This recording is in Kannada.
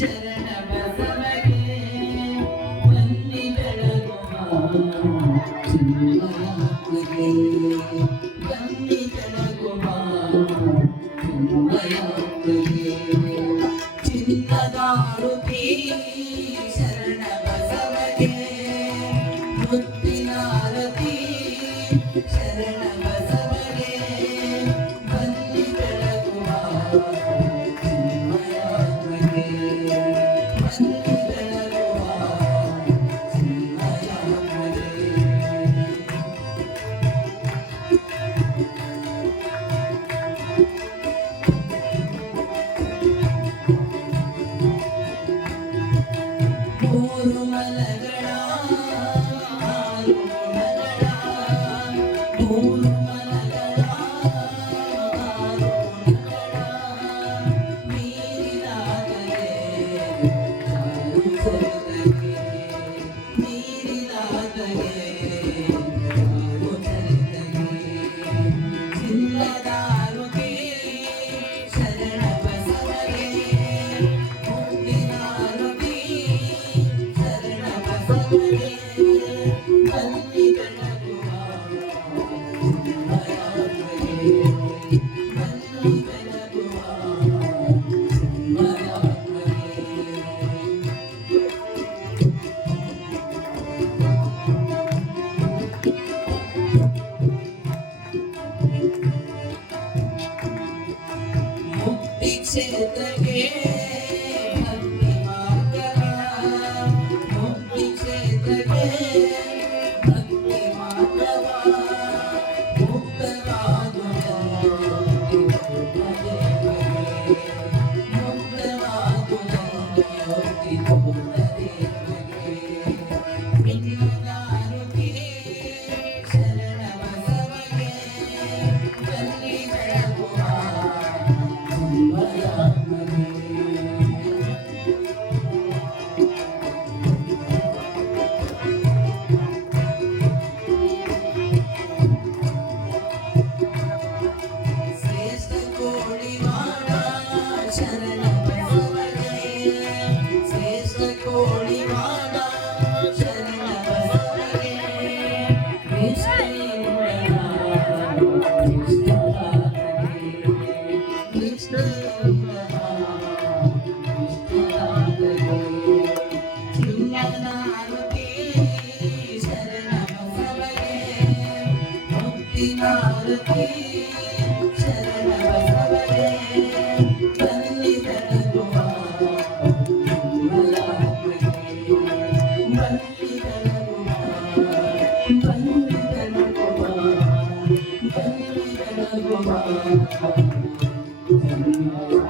ಶರಣ ಬಸವಗೆ ಬನ್ನಿ ಬೆಳಗುವ ಚಿನ್ಮಯಾತ್ಮಗೆ ಬನ್ನಿ ಬೆಳಗುವ ಚಿನ್ಮಯಾತ್ಮಗೆ ಚಿನ್ನದಾರುತಿ ಶರಣ ಬಸವಗೆ ಮುತ್ತಿನಾರತಿ ಶರಣ ಬಸವಗೆ ಬನ್ನಿ ಬೆಳಗುವ ಚಿನ್ಮಯಾತ್ಮಗೆ ಬನ್ನಿ ಬೆಳಗುವ ಚಿನ್ಮಯಾತ್ಮಗೆ ಮೂರು ಮಲಗಳ ಆರು ಗುಣಗಳ ಮೂರು ಮಲಗಳ ಆರು ಗುಣಗಳ ಮೀರಿದಾದರೆ ಯಾರು ಚರಿತಗೆ ಮೀರಿದಾದರೆ ಯಾರು ಚರಿತಗೆ ಚಿನ್ನದಾರುತಿ ಶರಣ ಬಸವಗೆ ಮುತ್ತಿನಾರುತಿ ಶರಣ ಬಸವಗೆ ಬನ್ನಿ ಬೆಳಗುವ ಚಿನ್ಮಯಾತ್ಮಗೆ ಬನ್ನಿ ಬೆಳಗುವ ಚಿನ್ಮಯಾತ್ಮಗೆ ಮುಕ್ತಿ ಕ್ಷೇತ್ರಕ್ಕೆ ಭಕ್ತಿ ಮಾರ್ಗವ ಮುಕ್ತಿ ಕ್ಷೇತ್ರಕ್ಕೆ ಭಕ್ತಿ ಮಾರ್ಗವ ಮುಕ್ತವಾಗುವ ಮುಕ್ತವಾಗುವ ಚಿನ್ನದಾರುತಿ ಶರಣ ಬಸವಗೆ ಬನ್ನಿ ಬೆಳಗುವ ಚಿನ್ಮಯಾತ್ಮಗೆ ಶ್ರೇಷ್ಠ ಕೋಳಿವಾಡ ಶರಣ ಬಸವಗೆ ಶ್ರೇಷ್ಠ ಕೋಳಿವಾಡ ಶರಣ ಬಸವಗೆ ಚಿನ್ನದಾರುತಿ ಶರಣ ಬಸವಗೆ ಮುತ್ತಿನಾರುತಿ ಶರಣ ಬಸವಗೆ ಬನ್ನಿ ಬೆಳಗುವ ಚಿನ್ಮಯಾತ್ಮಗೆ ಬನ್ನಿ ಬೆಳಗುವ ಬನ್ನಿ ಬೆಳಗುವ ಬನ್ನಿ ಬೆಳಗುವ ಚಿನ್ಮಯಾತ್ಮಗೆ